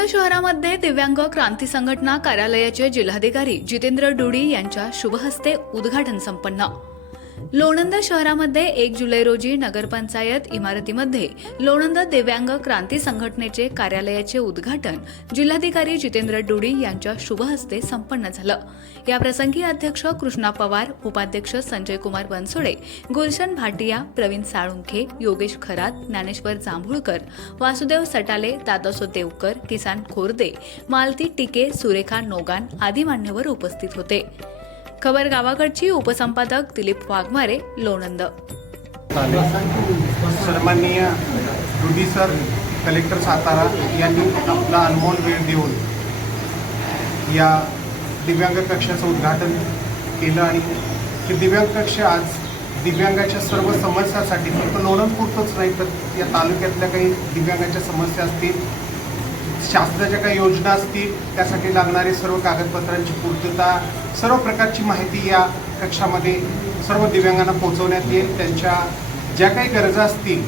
लोणंद शहरामध्ये दिव्यांग क्रांती संघटना कार्यालयाचे जिल्हाधिकारी जितेंद्र डुडी यांच्या शुभहस्ते उद्घाटन संपन्न. लोणंद शहरामध्ये एक जुलै रोजी नगरपंचायत इमारतीमध्ये लोणंद दिव्यांग क्रांती संघटनेचे कार्यालयाचे उद्घाटन जिल्हाधिकारी जितेंद्र डुडी यांच्या शुभहस्ते संपन्न झालं. या प्रसंगी अध्यक्ष कृष्णा पवार उपाध्यक्ष संजय कुमार बनसोडे गुलशन भाटिया प्रवीण साळुंखे योगेश खरात ज्ञानेश्वर जांभुळकर वासुदेव सटाले दादासो देवकर किसान खोरदे मालती टिके सुरेखा नोगान आदी मान्यवर उपस्थित होते. खबर गावाकडची उपसंपादक दिलीप वाघमारे लोणंद. सन्माननीय रुडी सर कलेक्टर सातारा यांनी आपला अनमोल वेळ देऊन या दिव्यांग कक्षाचं उद्घाटन केलं आणि हे दिव्यांग कक्ष आज दिव्यांगाच्या सर्व समस्यासाठी फक्त लोणंदपूरतच नाही तर या तालुक्यातल्या काही दिव्यांगाच्या समस्या असतील शासनाच्या काही योजना असतील त्यासाठी लागणारी सर्व कागदपत्रांची पूर्तता सर्व प्रकारची माहिती या कक्षामध्ये सर्व दिव्यांगांना पोहोचवण्यात येईल. त्यांच्या ज्या काही गरजा असतील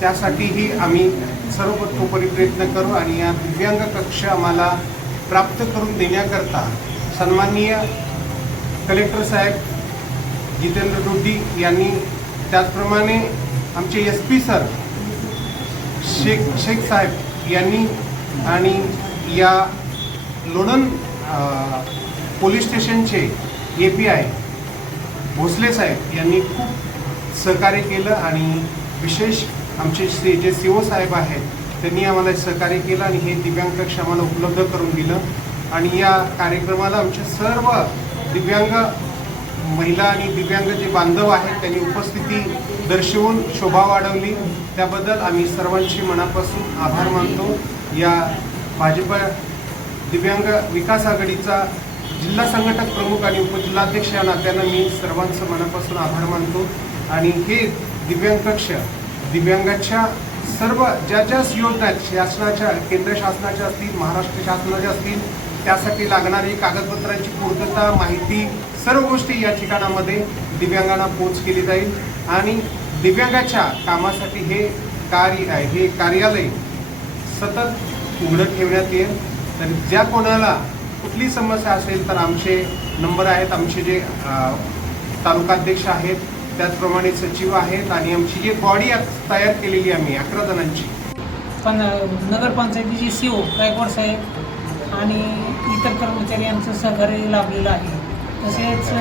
त्यासाठीही आम्ही सर्वतोपरी प्रयत्न करू आणि या दिव्यांग कक्ष आम्हाला प्राप्त करून देण्याकरता सन्माननीय कलेक्टर साहेब जितेंद्र डोडी यांनी त्याचप्रमाणे आमचे S P sir Shaikh Shaikh साहेब यांनी आणि या लोणंद पोलीस स्टेशनचे ए पी आय भोसले साहेब यांनी खूप सहकार्य केलं आणि विशेष आमचे श्री जे सी ओ साहेब आहेत त्यांनी आम्हाला सहकार्य केलं आणि हे दिव्यांग कक्ष आम्हाला उपलब्ध करून दिलं. आणि या कार्यक्रमाला आमचे सर्व दिव्यांग महिला आणि दिव्यांग जे बांधव आहेत त्यांनी उपस्थिती दर्शवून शोभा वाढवली. त्याबद्दल आम्ही सर्वांशी मनापासून आभार मानतो. या भाजप दिव्यांग विकास आघाडीचा जिल्हा संघटक प्रमुख आणि उपजिल्हाध्यक्ष या नात्यानं मी सर्वांचं मनापासून आभार मानतो. आणि हे दिव्यांग कक्ष दिव्यांगाच्या सर्व ज्या ज्या योजना आहेत शासनाच्या केंद्र शासनाच्या असतील महाराष्ट्र शासनाच्या असतील त्यासाठी लागणारी कागदपत्रांची पूर्तता माहिती सर्व गोष्टी या ठिकाणामध्ये दिव्यांगांना पोच केली जाईल. आणि दिव्यांगाच्या कामासाठी हे कार्य हे कार्यालय सतत उघडं ठेवण्यात येईल. तर ज्या कोणाला कुठली समस्या असेल तर आमचे नंबर आहेत आमचे जे तालुकाध्यक्ष आहेत त्याचप्रमाणे सचिव आहेत आणि आमची जी बॉडी तयार केलेली आम्ही अकरा जणांची. पण नगरपंचायतीची सी ओ गायकवाड साहेब आणि इतर कर्मचारी यांचं सहकार्य लाभलेलं आहे. तसेच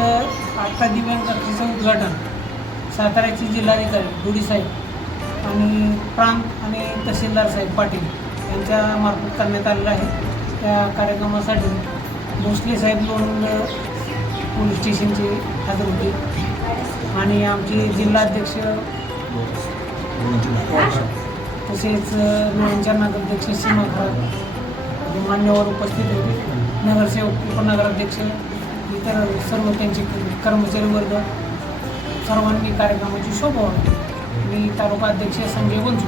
आत्ता दिव्यांग कक्षेचं उद्घाटन साताऱ्याचे जिल्हाधिकारी गुडी साहेब आणि प्रांत आणि तहसीलदार साहेब पाटील यांच्या मार्फत करण्यात आलेलं आहे. त्या कार्यक्रमासाठी भोसले साहेब लोणंद पोलीस स्टेशनचे हजर होते आणि आमचे जिल्हाध्यक्ष तसेच लोणच्या नगराध्यक्ष सीमा खरात मान्यवर उपस्थित होते. नगरसेवक उपनगराध्यक्ष इतर सर्व त्यांचे कर्मचारी वर्ग सर्वांनी कार्यक्रमाची शोभा वाढवली. मी तालुका अध्यक्ष संजय बनसू